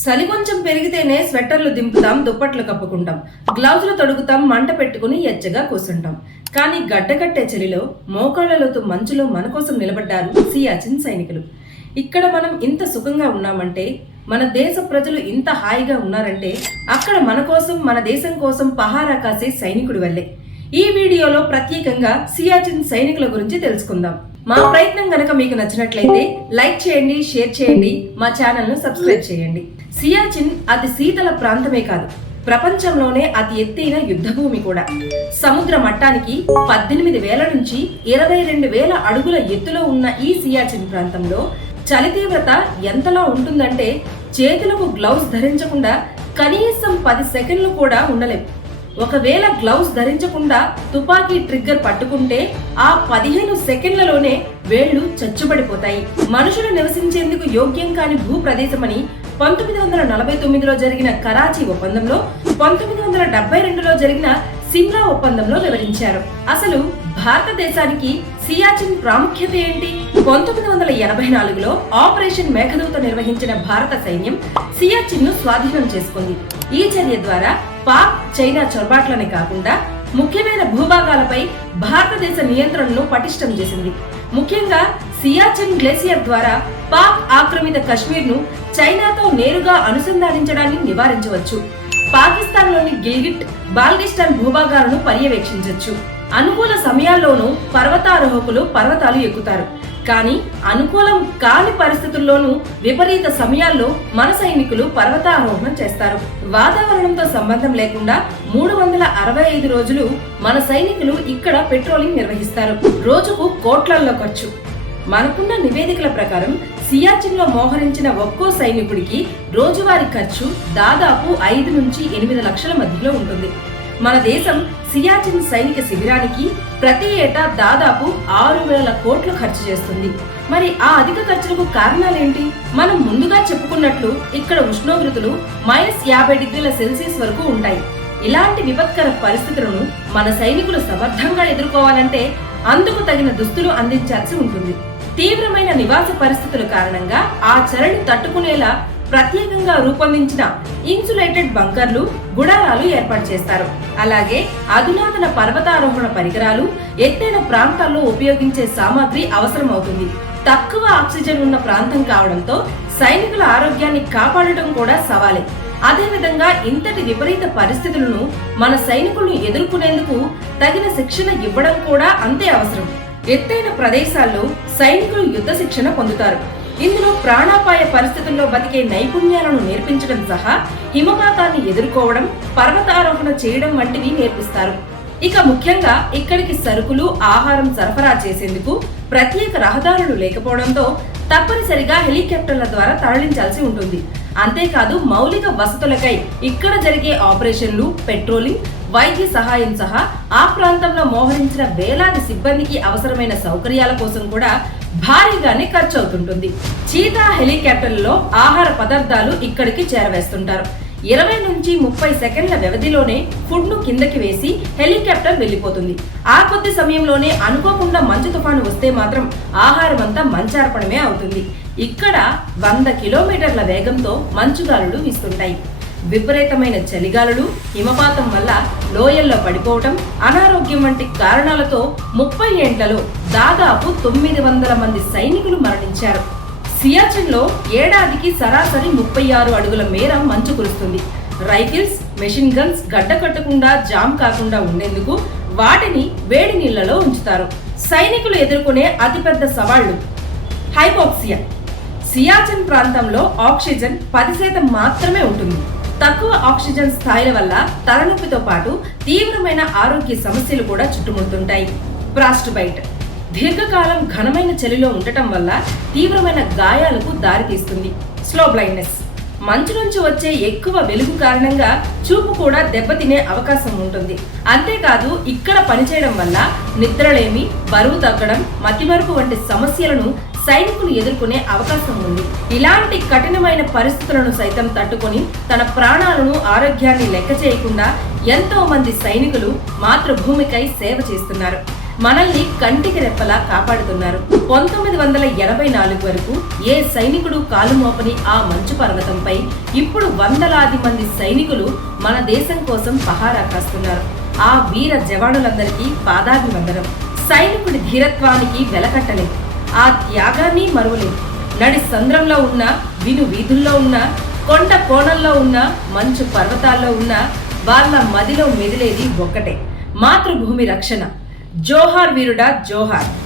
చలి కొంచెం పెరిగితేనే స్వెట్టర్లు దింపుతాం దుప్పట్లు కప్పుకుంటాం. గ్లౌజులు తొడుగుతాం మంట పెట్టుకుని ఎచ్చగా కూర్చుంటాం కానీ గడ్డకట్టే చలిలో మోకాళ్ళలోతు మంచులో మన కోసం నిలబడ్డారు సియాచిన్ సైనికులు. ఇక్కడ మనం ఇంత సుఖంగా ఉన్నామంటే మన దేశ ప్రజలు ఇంత హాయిగా ఉన్నారంటే అక్కడ మన కోసం మన దేశం కోసం పహారా కాసే సైనికుడి వల్లే. ఈ వీడియోలో ప్రత్యేకంగా సియాచిన్ సైనికుల గురించి తెలుసుకుందాం. మా ప్రయత్నం గనక మీకు నచ్చినట్లయితే లైక్ చేయండి షేర్ చేయండి మా ఛానల్ను సబ్స్క్రైబ్ చేయండి. సియాచిన్ అతి శీతల ప్రాంతమే కాదు ప్రపంచంలోనే అతి ఎత్తైన యుద్ధభూమి కూడా. సముద్ర మట్టానికి పద్దెనిమిది వేల నుంచి ఇరవై రెండు వేల అడుగుల ఎత్తులో ఉన్న ఈ సియాచిన్ ప్రాంతంలో చలి తీవ్రత ఎంతలా ఉంటుందంటే చేతులకు గ్లౌస్ ధరించకుండా కనీసం పది సెకండ్లు కూడా ఉండలేవు ఒకవేళ గ్లౌస్ ధరించకుండా తుపాకీ ట్రిగ్గర్ పట్టుకుంటే ఆ పదిహేను సెకండ్లలోనే వేళ్ళు చచ్చుబడిపోతాయి. మనుషులు నివసించేందుకు యోగ్యం కాని భూ ప్రదేశమని పంతొమ్మిది వందల నలభై తొమ్మిదిలో జరిగిన కరాచీ ఒప్పందంలో పంతొమ్మిది వందల డెబ్బై రెండులో జరిగిన సిమ్లా ఒప్పందంలో వివరించారు. అసలు భారతదేశానికి సియాచిన్ ప్రాముఖ్యత ఏంటి? పంతొమ్మిది వందల ఎనభై నాలుగులో ఆపరేషన్ మేఘదూత నిర్వహించిన భారత సైన్యం సియాచిన్ను స్వాధీనం చేసుకుంది. ఈ చర్య ద్వారా పాక్ చైనా చొరబాట్లనే కాకుండా ముఖ్యమైన భూభాగాలపై భారతదేశ నియంత్రణను పటిష్టం చేసింది. ముఖ్యంగా సియాచిన్ గ్లేసియర్ ద్వారా పాక్ ఆక్రమిత కశ్మీర్ను చైనాతో నేరుగా అనుసంధానించడాన్ని నివారించవచ్చు. పాకిస్తాన్లోని గిల్గిట్ బాల్గిస్టాన్ భూభాగాలను పర్యవేక్షించవచ్చు. అనుకూల సమయాల్లోనూ పర్వతారోహకులు పర్వతాలు ఎక్కుతారు. కానీ అనుకూలం కాని పరిస్థితుల్లోనూ విపరీత సమయాల్లో మన సైనికులు పర్వతారోహణ చేస్తారు. వాతావరణంతో సంబంధం లేకుండా మూడు వందల అరవై ఐదు రోజులు మన సైనికులు ఇక్కడ పెట్రోలింగ్ నిర్వహిస్తారు. రోజుకు కోట్లల్లో ఖర్చు. మనకున్న నివేదికల ప్రకారం సియాచిన్లో మోహరించిన ఒక్కో సైనికుడికి రోజువారీ ఖర్చు దాదాపు ఐదు నుంచి ఎనిమిది లక్షల మధ్యలో ఉంటుంది. మన దేశం సియాచిన్ సైనిక శిబిరానికి ప్రతి ఏటా దాదాపు ఆరు వేల కోట్లు ఖర్చు చేస్తుంది. మరి ఆ అధిక ఖర్చులకు కారణాలేంటి? మనం ముందుగా చెప్పుకున్నట్లు ఇక్కడ ఉష్ణోగ్రతలు మైనస్ యాభై డిగ్రీల సెల్సియస్ వరకు ఉంటాయి. ఇలాంటి విపత్కర పరిస్థితులను మన సైనికులు సమర్థంగా ఎదుర్కోవాలంటే అందుకు తగిన దుస్తులు అందించాల్సి ఉంటుంది. తీవ్రమైన నివాస పరిస్థితుల కారణంగా ఆ చరణ్ తట్టుకునేలా ప్రత్యేకంగా రూపొందించిన ఇన్సులేటెడ్ బంకర్లు గుడారాలు ఏర్పాటు చేస్తారు. అలాగే అధునాతన పర్వతారోహణ పరికరాలు ఎత్తైన ప్రాంతాల్లో ఉపయోగించే సామాగ్రి అవసరమవుతుంది. తక్కువ ఆక్సిజన్ ఉన్న ప్రాంతం కావడంతో సైనికుల ఆరోగ్యాన్ని కాపాడటం కూడా సవాలే. అదేవిధంగా ఇంతటి విపరీత పరిస్థితులను మన సైనికులను ఎదుర్కొనేందుకు తగిన శిక్షణ ఇవ్వడం కూడా అంతే అవసరం. ఎత్తైన ప్రదేశాల్లో సైనికులు యుద్ధ శిక్షణ పొందుతారు. ఇందులో ప్రాణాపాయ పరిస్థితుల్లో బతికే నైపుణ్యాలను నేర్పించడం సహా హిమపాతాన్ని ఎదుర్కోవడం పర్వతారోహణ చేయడం వంటివి నేర్పిస్తారు. ఇక ముఖ్యంగా ఇక్కడికి సరుకులు ఆహారం సరఫరా చేసేందుకు ప్రత్యేక రహదారులు లేకపోవడంతో తప్పనిసరిగా హెలికాప్టర్ల ద్వారా తరలించాల్సి ఉంటుంది. అంతేకాదు మౌలిక వసతులకై ఇక్కడ జరిగే ఆపరేషన్లు పెట్రోలింగ్ వైద్య సహాయం సహా ఆ ప్రాంతంలో మోహరించిన వేలాది సిబ్బందికి అవసరమైన సౌకర్యాల కోసం కూడా భారీగానే ఖర్చు అవుతుంటుంది చీతా హెలికాప్టర్లలో ఆహార పదార్థాలు ఇక్కడికి చేరవేస్తుంటారు. ఇరవై నుంచి ముప్పై సెకండ్ల వ్యవధిలోనే ఫుడ్ను కిందకి వేసి హెలికాప్టర్ వెళ్ళిపోతుంది. ఆ కొద్ది సమయంలోనే అనుకోకుండా మంచు తుఫాను వస్తే మాత్రం ఆహారం అంతా మంచార్పణమే అవుతుంది. ఇక్కడ వంద కిలోమీటర్ల వేగంతో మంచుగాలులు వీస్తుంటాయి. విపరీతమైన చలిగాలులు హిమపాతం వల్ల లోయల్లో పడిపోవటం అనారోగ్యం వంటి కారణాలతో ముప్పై ఏండ్లలో దాదాపు తొమ్మిది వందల మంది సైనికులు మరణించారు. సియాచిన్లో ఏడాదికి సరాసరి ముప్పై ఆరు అడుగుల మేర మంచు కురుస్తుంది. రైఫిల్స్ మెషిన్ గన్స్ గడ్డ కట్టకుండా జామ్ కాకుండా ఉండేందుకు వాటిని వేడి నీళ్ళలో ఉంచుతారు. సైనికులు ఎదుర్కొనే అతిపెద్ద సవాళ్ళు హైపోక్సియా. సియాచిన్ ప్రాంతంలో ఆక్సిజన్ పది శాతం మాత్రమే ఉంటుంది. తక్కువ ఆక్సిజన్ స్థాయిల వల్ల తలనొప్పితో పాటు తీవ్రమైన ఆరోగ్య సమస్యలు కూడా చుట్టుముడుతుంటాయి. ప్రాస్టుబైట్ దీర్ఘకాలం ఘనమైన చలిలో ఉండటం వల్ల తీవ్రమైన గాయాలకు దారితీస్తుంది. Snow blindness. మంచు నుంచి వచ్చే ఎక్కువ వెలుగు కారణంగా చూపు కూడా దెబ్బతినే అవకాశం ఉంటుంది. అంతేకాదు ఇక్కడ పనిచేయడం వల్ల నిద్రలేమి బరువు తగ్గడం మతిమరుపు వంటి సమస్యలను సైనికులు ఎదుర్కొనే అవకాశం ఉంది. ఇలాంటి కఠినమైన పరిస్థితులను సైతం తట్టుకొని తన ప్రాణాలను ఆరోగ్యాన్ని లెక్క చేయకుండా ఎంతో మంది సైనికులు మాతృభూమికై సేవ చేస్తున్నారు. మనల్ని కంటికి రెప్పలా కాపాడుతున్నారు. పంతొమ్మిది వందల ఎనభై నాలుగు వరకు ఏ సైనికుడు కాలు మోపని ఆ మంచు పర్వతంపై ఇప్పుడు వందలాది మంది సైనికులు మన దేశం కోసం పహారా కాస్తున్నారు. ఆ వీర జవానులందరికీ పాదాభివందనం. సైనికుడి ధీరత్వానికి వెలకట్టలేదు. ఆ త్యాగాన్ని మరువలేదు. నడి సంద్రంలో ఉన్న విను వీధుల్లో ఉన్న కొండ కోణంలో ఉన్న మంచు పర్వతాల్లో ఉన్న వాళ్ళ మదిలో మెదిలేది ఒక్కటే. మాతృభూమి రక్షణ. జోహార్ వీరుడా జోహార్.